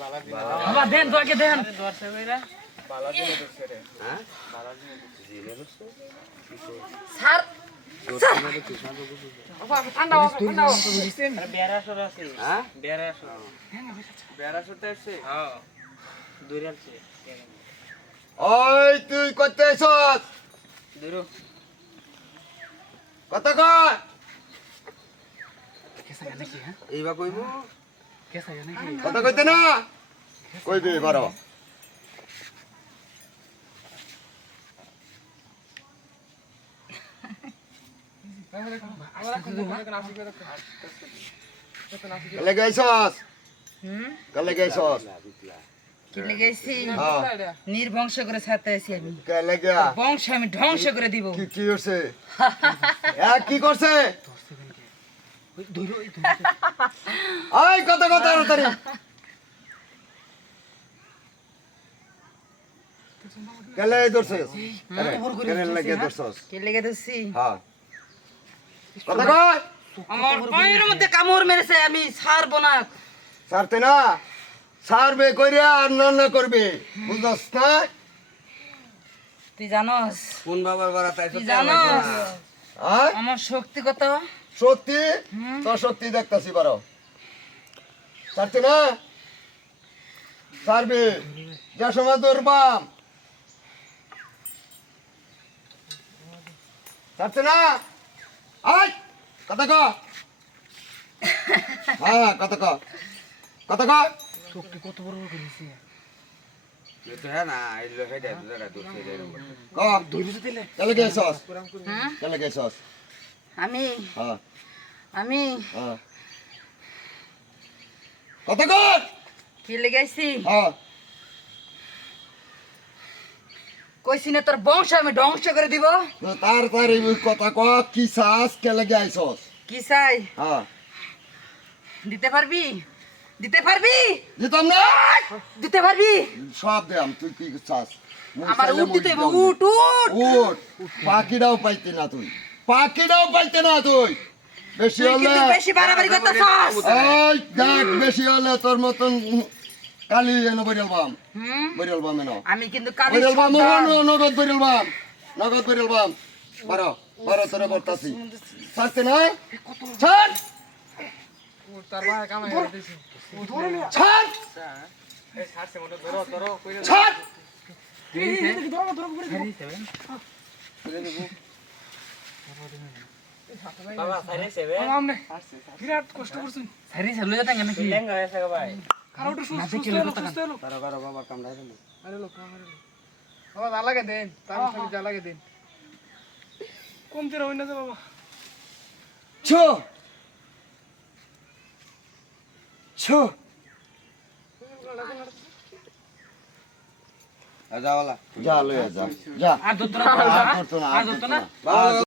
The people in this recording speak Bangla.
বাবা দেন তোকে দেন দর্শে কইরা বালাজি ধরছে রে হ্যাঁ বালাজি জিনে ধরছে স্যার ঠান্ডা আরে বেরাসর আছে হ্যাঁ বেরাসর বেড়াছতে আসছে হ্যাঁ দূরে আছে ওই তুই কত এসছ দূরে কত কর কেসা গেল কি হ্যাঁ এইবা কইব কেসা গেল কি কত কইতে না কইবি বারো কালে গাইছস কালে গাইছস কি লেগেছি হ্যাঁ নির্বংশ করে ছাড়তে আছি আমি কালে গা বংশ আমি ধ্বংস করে দিব কি কি করছে কি করছে ধরো আই কত কত তাড়াতাড়ি কালে ধরছস আরে কালে লাগে ধরছস কি লেগে দিছি হ্যাঁ কত কয় আমার পায়ের মধ্যে কামড় মেরেছে আমি ছাড়বো না সারতে না সারবে কইরা আর না করবে বুঝছস না তুই জানোস কোন বাবার বাড়া তাই তুই জানোস আয় আমার শক্তি কত শক্তি তোর শক্তি দেখতাছি বারো সারতে না সারবে যা সময় দৌড়বাম সারতে না আয় কত ক হ্যাঁ কত ক কত ক শক্তি কত বড় বড় করেছে এটা হ্যাঁ না এগুলো হেডে দাদা দূরতে যাই ক ধরে তো দিলে চলে গেছস হ্যাঁ চলে গেছস আমি হ্যাঁ আমি হ্যাঁ কত কর কি লেগেছি হ্যাঁ কইছি না তোর বংশ আমি ধ্বংস করে দিব তাড়াতাড়ি কথা ক কি চাস কেলে গাইছস কি চাই হ্যাঁ দিতে পারবি দিতে পারবি দিতাম না দিতে পারবি সব দেম তুই কি চাস আমার উঠ দিতে হইব, উঠ উঠ উঠ পাখিটাও পাইতে না তুই পাখিটাও পাইতে না তুই বেশি তুই হলে কিন্তু বেশি বাড়াবাড়ি করতেছস ওই দেখ বেশি হলে তোর মতন কালি এনে বরিয়ালবাম হুম বরিয়ালবাম এনে আমি কিন্তু কালি বরিয়ালবাম সন্তান। নগদ বরিয়ালবাম নগদ বরিয়ালবাম বারো বারো তোরা করতাছি ছাড়তে না ছাড় তার ভাই কামাই করে দিছি ছাড় এই ছাড়ছে মনে ধরো ধরো কইরা ছাড় বাবা সাইরে সেবে আমনে বিরাট কষ্ট করছেন সারি সারলো যাতা কেন কি লেঙ্গা হয়েছে গো ভাই কারোটা সুস্থ হলো বারো বারো বাবার কামড়া দেন আরে লোক আমারে বাবা যা লাগে দেন তার সঙ্গে যা লাগে দেন কমতে রই না যে বাবা ছো ছো যা লয়ে যা যা আর দত্তরা আর করতো না আর দত্তরা বাবা